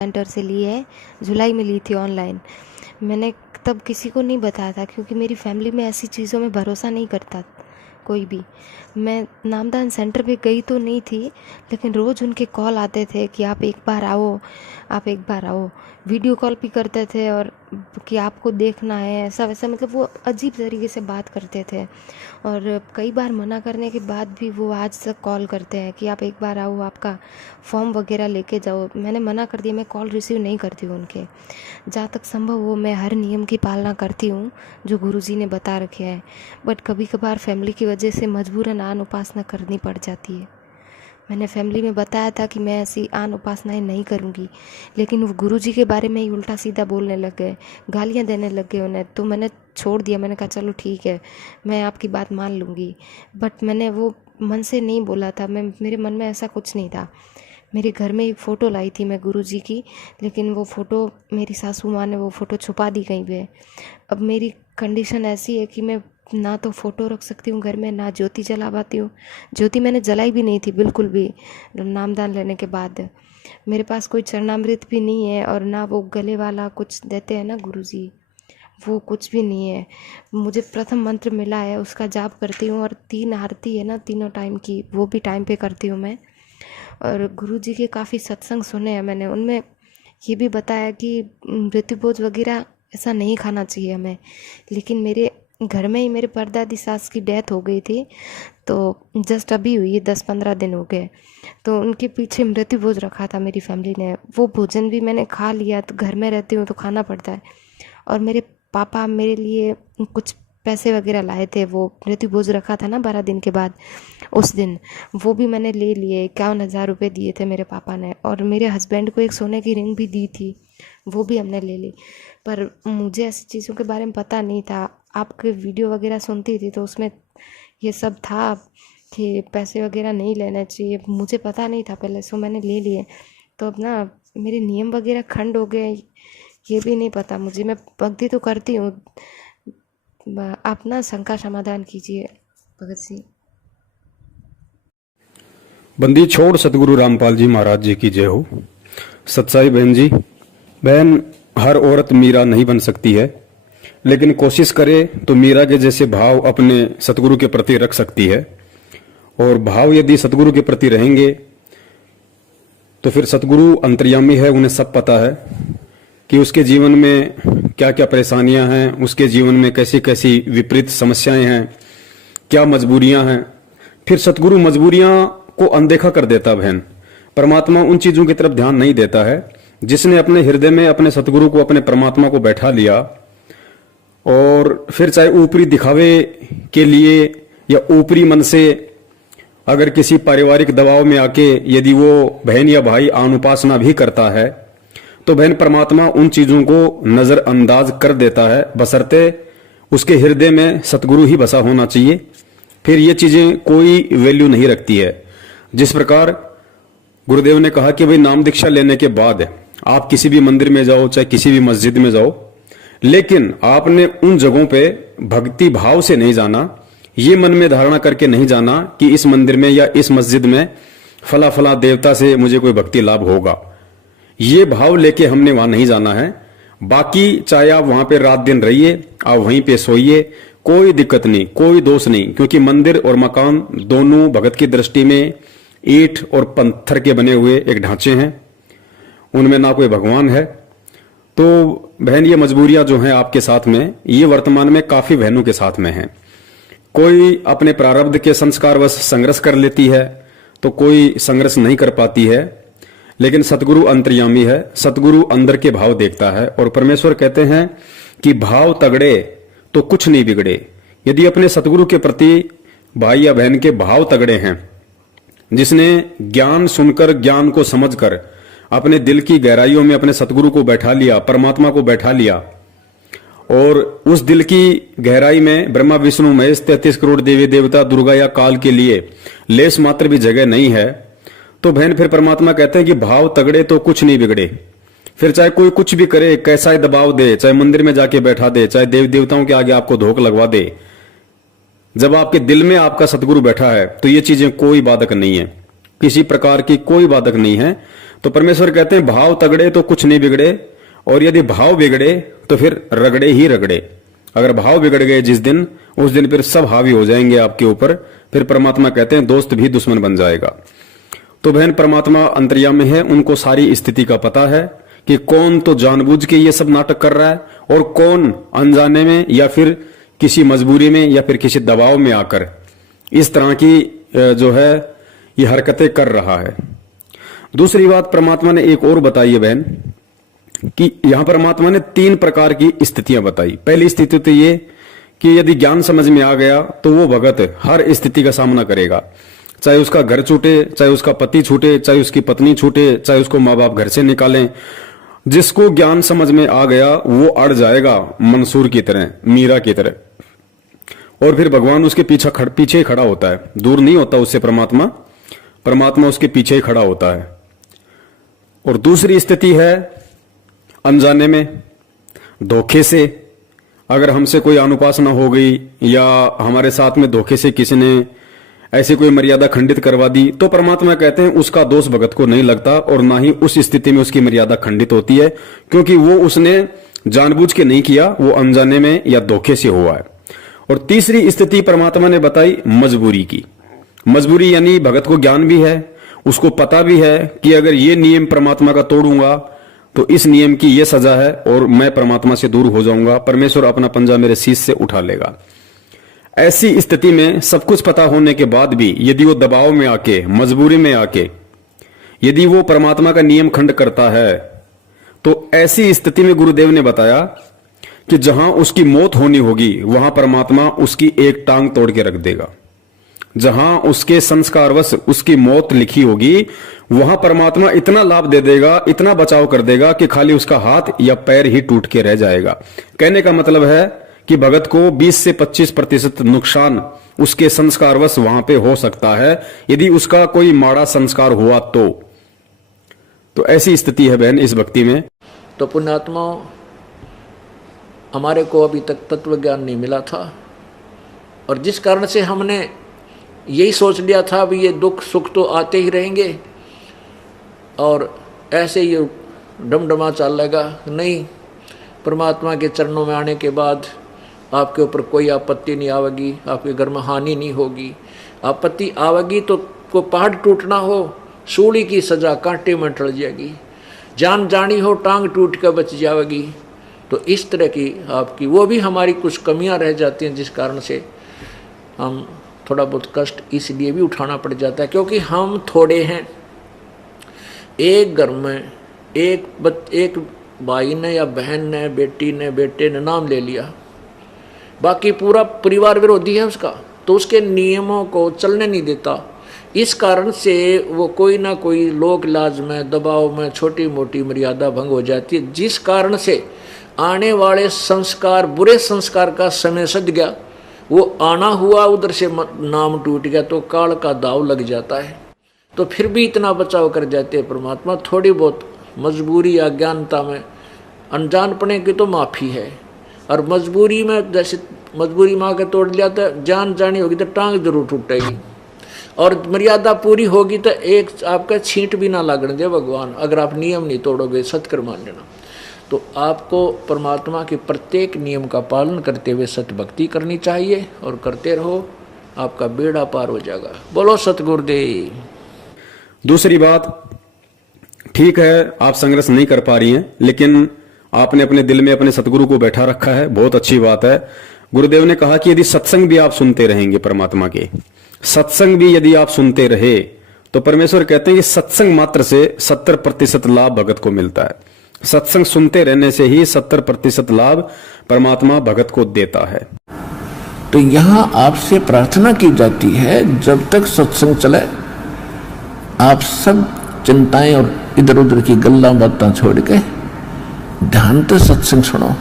Centre से ली है। जुलाई में ली थी ऑनलाइन। मैंने तब किसी को नहीं बताया था क्योंकि मेरी फैमिली में ऐसी चीज़ों में भरोसा नहीं करता कोई भी। मैं नामदान सेंटर पे गई तो नहीं थी, लेकिन रोज़ उनके कॉल आते थे कि आप एक बार आओ, आप एक बार आओ। वीडियो कॉल भी करते थे और कि आपको देखना है, ऐसा वैसा, मतलब वो अजीब तरीके से बात करते थे। और कई बार मना करने के बाद भी वो आज तक कॉल करते हैं कि आप एक बार आओ, आपका फॉर्म वगैरह लेके जाओ। मैंने मना कर दिया, मैं कॉल रिसीव नहीं करती हूँ उनके। जहाँ तक संभव हो मैं हर नियम की पालना करती हूँ जो गुरुजी ने बता रखे हैं, बट कभी कभार फैमिली की वजह से मजबूरन आन उपासना करनी पड़ जाती है। मैंने फैमिली में बताया था कि मैं ऐसी आन उपासनाएं नहीं करूँगी, लेकिन वो गुरुजी के बारे में ही उल्टा सीधा बोलने लग गए, गालियाँ देने लग गए उन्हें। तो मैंने छोड़ दिया, मैंने कहा चलो ठीक है, मैं आपकी बात मान लूँगी। बट मैंने वो मन से नहीं बोला था, मेरे मन में ऐसा कुछ नहीं था। मेरे घर में एक फ़ोटो लाई थी मैं गुरुजी की, लेकिन वो फ़ोटो मेरी सासू माँ ने वो फ़ोटो छुपा दी कहीं पे। अब मेरी कंडीशन ऐसी है कि मैं ना तो फ़ोटो रख सकती हूँ घर में, ना ज्योति जला पाती हूँ। ज्योति मैंने जलाई भी नहीं थी बिल्कुल भी नामदान लेने के बाद। मेरे पास कोई चरणामृत भी नहीं है, और ना वो गले वाला कुछ देते हैं ना गुरुजी, वो कुछ भी नहीं है। मुझे प्रथम मंत्र मिला है, उसका जाप करती हूँ, और 3 आरती है ना तीनों टाइम की, वो भी टाइम पे करती हूँ मैं। और गुरुजी के काफ़ी सत्संग सुने हैं मैंने, उनमें ये भी बताया कि मृत्युभोज वगैरह ऐसा नहीं खाना चाहिए हमें। लेकिन मेरे घर में ही मेरे परदादी सास की डेथ हो गई थी, तो जस्ट अभी हुई है, 10-15 दिन हो गए। तो उनके पीछे मृत्युभोज रखा था मेरी फैमिली ने, वो भोजन भी मैंने खा लिया। तो घर में रहती हूँ तो खाना पड़ता है। और मेरे पापा मेरे लिए कुछ पैसे वगैरह लाए थे, वो मृत्युभोज रखा था ना 12 दिन के बाद, उस दिन वो भी मैंने ले लिए। 51,000 रुपये दिए थे मेरे पापा ने, और मेरे हस्बैंड को एक सोने की रिंग भी दी थी, वो भी हमने ले ली। पर मुझे ऐसी चीज़ों के बारे में पता नहीं था। आपके वीडियो वगैरह सुनती थी तो उसमें ये सब था कि पैसे वगैरह नहीं लेना चाहिए, मुझे पता नहीं था पहले, सो मैंने ले लिए। तो अब ना मेरे नियम वगैरह खंड हो गए, ये भी नहीं पता मुझे। मैं भक्ति तो करती हूँ। आप ना शंका समाधान कीजिए भगत सिंह। बंदी छोड़ सतगुरु रामपाल जी महाराज जी की जय हो। सच्चाई बहन जी, बहन हर औरत मीरा नहीं बन सकती है, लेकिन कोशिश करे तो मीरा के जैसे भाव अपने सतगुरु के प्रति रख सकती है। और भाव यदि सतगुरु के प्रति रहेंगे तो फिर सतगुरु अंतर्यामी है, उन्हें सब पता है कि उसके जीवन में क्या क्या परेशानियां हैं, उसके जीवन में कैसी कैसी विपरीत समस्याएं हैं, क्या मजबूरियां हैं। फिर सतगुरु मजबूरियां को अनदेखा कर देता बहन। परमात्मा उन चीजों की तरफ ध्यान नहीं देता है। जिसने अपने हृदय में अपने सतगुरु को, अपने परमात्मा को बैठा लिया, और फिर चाहे ऊपरी दिखावे के लिए या ऊपरी मन से अगर किसी पारिवारिक दबाव में आके यदि वो बहन या भाई अनुपासना भी करता है, तो बहन परमात्मा उन चीजों को नजरअंदाज कर देता है, बशर्ते उसके हृदय में सतगुरु ही बसा होना चाहिए। फिर ये चीजें कोई वैल्यू नहीं रखती है। जिस प्रकार गुरुदेव ने कहा कि भाई नाम दीक्षा लेने के बाद आप किसी भी मंदिर में जाओ, चाहे किसी भी मस्जिद में जाओ, लेकिन आपने उन जगहों पे भक्ति भाव से नहीं जाना, ये मन में धारणा करके नहीं जाना कि इस मंदिर में या इस मस्जिद में फला फला देवता से मुझे कोई भक्ति लाभ होगा। ये भाव लेके हमने वहां नहीं जाना है। बाकी चाहे आप वहां पे रात दिन रहिए, आप वहीं पे सोइए, कोई दिक्कत नहीं, कोई दोष नहीं, क्योंकि मंदिर और मकान दोनों भगत की दृष्टि में ईंट और पत्थर के बने हुए एक ढांचे हैं, उनमें ना कोई भगवान है। तो बहन ये मजबूरियां जो हैं आपके साथ में, ये वर्तमान में काफी बहनों के साथ में हैं। कोई अपने प्रारब्ध के संस्कारवश संघर्ष कर लेती है, तो कोई संघर्ष नहीं कर पाती है। लेकिन सतगुरु अंतर्यामी है, सतगुरु अंदर के भाव देखता है। और परमेश्वर कहते हैं कि भाव तगड़े तो कुछ नहीं बिगड़े। यदि अपने सतगुरु के प्रति भाई या बहन के भाव तगड़े हैं, जिसने ज्ञान सुनकर, ज्ञान को समझकर अपने दिल की गहराइयों में अपने सतगुरु को बैठा लिया, परमात्मा को बैठा लिया, और उस दिल की गहराई में ब्रह्मा विष्णु महेश 33 करोड़ देवी देवता, दुर्गा या काल के लिए लेस मात्र भी जगह नहीं है, तो बहन फिर परमात्मा कहते हैं कि भाव तगड़े तो कुछ नहीं बिगड़े। फिर चाहे कोई कुछ भी करे, कैसा ही दबाव दे, चाहे मंदिर में जाके बैठा दे, चाहे देव देवताओं के आगे आपको धोख लगवा दे, जब आपके दिल में आपका सतगुरु बैठा है तो ये चीजें कोई बाधक नहीं है, किसी प्रकार की कोई बाधक नहीं है। तो परमेश्वर कहते हैं भाव तगड़े तो कुछ नहीं बिगड़े, और यदि भाव बिगड़े तो फिर रगड़े ही रगड़े। अगर भाव बिगड़ गए जिस दिन, उस दिन फिर सब हावी हो जाएंगे आपके ऊपर। फिर परमात्मा कहते हैं दोस्त भी दुश्मन बन जाएगा। तो बहन, परमात्मा अंतर्यामी है, उनको सारी स्थिति का पता है कि कौन तो जानबूझ के ये सब नाटक कर रहा है और कौन अनजाने में या फिर किसी मजबूरी में या फिर किसी दबाव में आकर इस तरह की जो है ये हरकतें कर रहा है। दूसरी बात परमात्मा ने एक और बताई है बहन, कि यहां परमात्मा ने 3 प्रकार की स्थितियां बताई। पहली स्थिति तो ये कि यदि ज्ञान समझ में आ गया तो वो भगत हर स्थिति का सामना करेगा, चाहे उसका घर छूटे, चाहे उसका पति छूटे, चाहे उसकी पत्नी छूटे, चाहे उसको माँ बाप घर से निकालें। जिसको ज्ञान समझ में आ गया वो अड़ जाएगा मंसूर की तरह, मीरा की तरह, और फिर भगवान उसके पीछे ही खड़ा होता है, दूर नहीं होता उससे परमात्मा उसके पीछे ही खड़ा होता है। और दूसरी स्थिति है अनजाने में, धोखे से। अगर हमसे कोई अनुपासना हो गई या हमारे साथ में धोखे से किसी ने ऐसी कोई मर्यादा खंडित करवा दी, तो परमात्मा कहते हैं उसका दोष भगत को नहीं लगता और ना ही उस स्थिति में उसकी मर्यादा खंडित होती है, क्योंकि वो उसने जानबूझ के नहीं किया, वो अनजाने में या धोखे से हुआ है। और तीसरी स्थिति परमात्मा ने बताई मजबूरी की। मजबूरी यानी भगत को ज्ञान भी है, उसको पता भी है कि अगर ये नियम परमात्मा का तोड़ूंगा तो इस नियम की ये सजा है और मैं परमात्मा से दूर हो जाऊंगा, परमेश्वर अपना पंजा मेरे शीश से उठा लेगा। ऐसी स्थिति में सब कुछ पता होने के बाद भी यदि वो दबाव में आके, मजबूरी में आके यदि वो परमात्मा का नियम खंड करता है, तो ऐसी स्थिति में गुरुदेव ने बताया कि जहां उसकी मौत होनी होगी वहां परमात्मा उसकी एक टांग तोड़ के रख देगा। जहां उसके संस्कारवश उसकी मौत लिखी होगी वहां परमात्मा इतना लाभ दे देगा, इतना बचाव कर देगा कि खाली उसका हाथ या पैर ही टूट के रह जाएगा। कहने का मतलब है कि भगत को 20 से 25% नुकसान उसके संस्कारवश वहां पे हो सकता है, यदि उसका कोई माड़ा संस्कार हुआ तो ऐसी स्थिति है बहन इस भक्ति में। तो पुण्यात्मा, हमारे को अभी तक तत्व ज्ञान नहीं मिला था, और जिस कारण से हमने यही सोच लिया था भी ये दुख सुख तो आते ही रहेंगे और ऐसे ही डमडमा चलेगा। नहीं, परमात्मा के चरणों में आने के बाद आपके ऊपर कोई आपत्ति नहीं आवेगी, आपके घर में हानि नहीं होगी। आपत्ति आवेगी तो को पहाड़ टूटना हो, सूली की सजा कांटे में टल जाएगी, जान जानी हो टांग टूट कर बच जाएगी। तो इस तरह की आपकी वो भी हमारी कुछ कमियां रह जाती हैं, जिस कारण से हम थोड़ा बहुत कष्ट इसलिए भी उठाना पड़ जाता है क्योंकि हम थोड़े हैं। एक घर में एक भाई ने या बहन ने, बेटी ने, बेटे ने नाम ले लिया, बाकी पूरा परिवार विरोधी है उसका, तो उसके नियमों को चलने नहीं देता। इस कारण से वो कोई ना कोई लोक लाज में, दबाव में छोटी मोटी मर्यादा भंग हो जाती है, जिस कारण से आने वाले संस्कार, बुरे संस्कार का समय सद गया, वो आना हुआ उधर से नाम टूट गया तो काल का दाव लग जाता है। तो फिर भी इतना बचाव कर जाते हैं परमात्मा। थोड़ी बहुत मजबूरी या अज्ञानता में अनजानपने की तो माफ़ी है, और मजबूरी में जैसे मजबूरी माँ के तोड़ लिया तो जान जानी होगी तो टांग जरूर टूटेगी, और मर्यादा पूरी होगी तो एक आपका छींट भी ना लगने दे भगवान, अगर आप नियम नहीं तोड़ोगे, सत्कर मान लेना। तो आपको परमात्मा के प्रत्येक नियम का पालन करते हुए सत्य भक्ति करनी चाहिए, और करते रहो, आपका बेड़ा पार हो जाएगा। बोलो सतगुरुदेव। दूसरी बात, ठीक है आप संघर्ष नहीं कर पा रही हैं, लेकिन आपने अपने दिल में अपने सतगुरु को बैठा रखा है, बहुत अच्छी बात है। गुरुदेव ने कहा कि यदि सत्संग भी आप सुनते रहेंगे, परमात्मा के सत्संग भी यदि आप सुनते रहे, तो परमेश्वर कहते हैं कि सत्संग मात्र से 70% लाभ भगत को मिलता है। सत्संग सुनते रहने से ही 70% लाभ परमात्मा भगत को देता है। तो यहाँ आपसे प्रार्थना की जाती है, जब तक सत्संग चले आप सब चिंताएं और इधर उधर की गल्ला बातें छोड़ के ध्यान से सत्संग सुनो।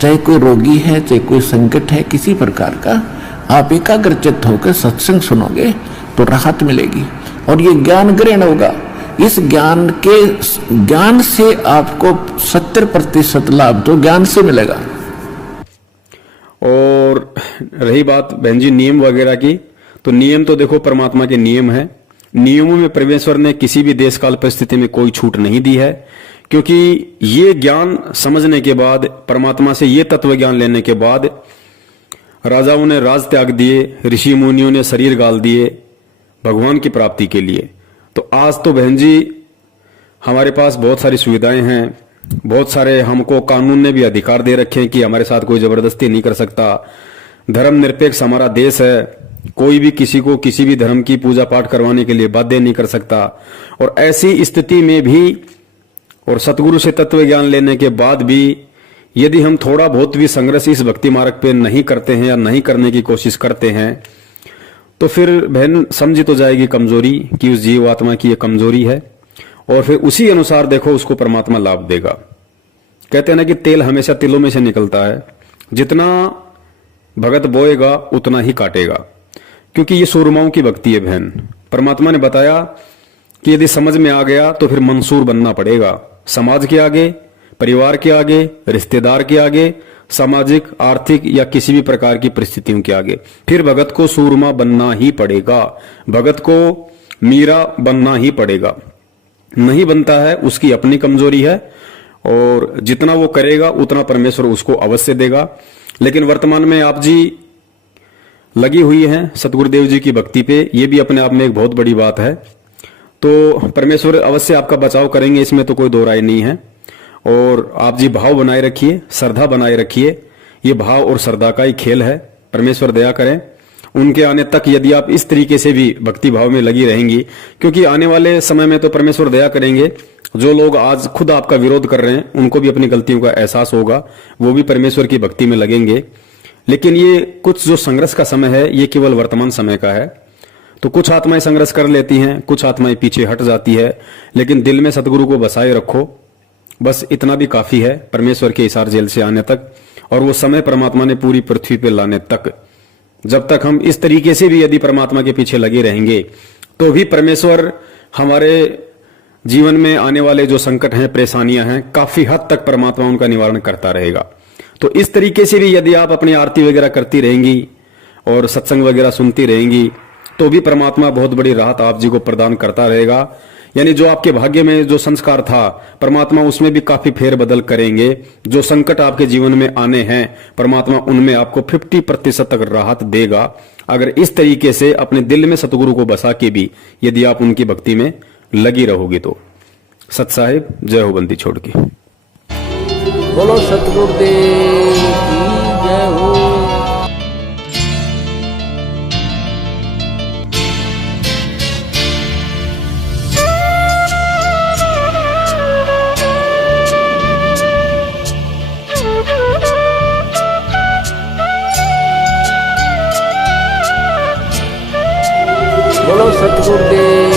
चाहे कोई रोगी है, चाहे कोई संकट है किसी प्रकार का, आप एकाग्रचित्त होकर सत्संग सुनोगे तो राहत मिलेगी, और ये ज्ञान ग्रहण होगा। इस ज्ञान से आपको 70% लाभ तो ज्ञान से मिलेगा। और रही बात बहन जी नियम वगैरह की, तो नियम तो देखो परमात्मा के नियम है, नियमों में परमेश्वर ने किसी भी देश काल परिस्थिति में कोई छूट नहीं दी है, क्योंकि ये ज्ञान समझने के बाद, परमात्मा से ये तत्व ज्ञान लेने के बाद राजाओं ने राज त्याग दिए, ऋषि मुनियों ने शरीर गाल दिए भगवान की प्राप्ति के लिए। तो आज तो बहन जी हमारे पास बहुत सारी सुविधाएं हैं, बहुत सारे हमको कानून ने भी अधिकार दे रखे हैं कि हमारे साथ कोई जबरदस्ती नहीं कर सकता। धर्मनिरपेक्ष हमारा देश है, कोई भी किसी को किसी भी धर्म की पूजा पाठ करवाने के लिए बाध्य नहीं कर सकता। और ऐसी स्थिति में भी और सतगुरु से तत्व ज्ञान लेने के बाद भी यदि हम थोड़ा बहुत भी संघर्ष इस भक्ति मार्ग पे नहीं करते हैं या नहीं करने की कोशिश करते हैं, तो फिर बहन समझी तो जाएगी कमजोरी कि उस जीव आत्मा की ये कमजोरी है, और फिर उसी अनुसार देखो उसको परमात्मा लाभ देगा। कहते हैं ना कि तेल हमेशा तिलों में से निकलता है, जितना भगत बोएगा उतना ही काटेगा, क्योंकि ये सूरमाओं की भक्ति है बहन। परमात्मा ने बताया कि यदि समझ में आ गया तो फिर मंसूर बनना पड़ेगा, समाज के आगे, परिवार के आगे, रिश्तेदार के आगे, सामाजिक आर्थिक या किसी भी प्रकार की परिस्थितियों के आगे फिर भगत को सूरमा बनना ही पड़ेगा, भगत को मीरा बनना ही पड़ेगा। नहीं बनता है उसकी अपनी कमजोरी है, और जितना वो करेगा उतना परमेश्वर उसको अवश्य देगा। लेकिन वर्तमान में आप जी लगी हुई हैं सतगुरुदेव जी की भक्ति पे, ये भी अपने आप में एक बहुत बड़ी बात है। तो परमेश्वर अवश्य आपका बचाव करेंगे, इसमें तो कोई दो राय नहीं है। और आप जी भाव बनाए रखिए, श्रद्धा बनाए रखिए, ये भाव और श्रद्धा का ही खेल है। परमेश्वर दया करें उनके आने तक यदि आप इस तरीके से भी भक्ति भाव में लगी रहेंगी, क्योंकि आने वाले समय में तो परमेश्वर दया करेंगे। जो लोग आज खुद आपका विरोध कर रहे हैं उनको भी अपनी गलतियों का एहसास होगा, वो भी परमेश्वर की भक्ति में लगेंगे। लेकिन ये कुछ जो संघर्ष का समय है ये केवल वर्तमान समय का है। तो कुछ आत्माएं संघर्ष कर लेती हैं, कुछ आत्माएं पीछे हट जाती है, लेकिन दिल में सतगुरु को बसाए रखो, बस इतना भी काफी है परमेश्वर के हिसार जेल से आने तक, और वो समय परमात्मा ने पूरी पृथ्वी पे लाने तक। जब तक हम इस तरीके से भी यदि परमात्मा के पीछे लगे रहेंगे तो भी परमेश्वर हमारे जीवन में आने वाले जो संकट हैं, परेशानियां हैं, काफी हद तक परमात्मा उनका निवारण करता रहेगा। तो इस तरीके से भी यदि आप अपनी आरती वगैरह करती रहेंगी और सत्संग वगैरह सुनती रहेंगी तो भी परमात्मा बहुत बड़ी राहत आप जी को प्रदान करता रहेगा। यानी जो आपके भाग्य में जो संस्कार था परमात्मा उसमें भी काफी फेरबदल करेंगे। जो संकट आपके जीवन में आने हैं परमात्मा उनमें आपको 50% तक राहत देगा, अगर इस तरीके से अपने दिल में सतगुरु को बसा के भी यदि आप उनकी भक्ति में लगी रहोगी तो। सत साहिब जय हो बंदी छोड़ के। बोलो सतगुरुदेव की जय हो। बोलो सतगुरुदेव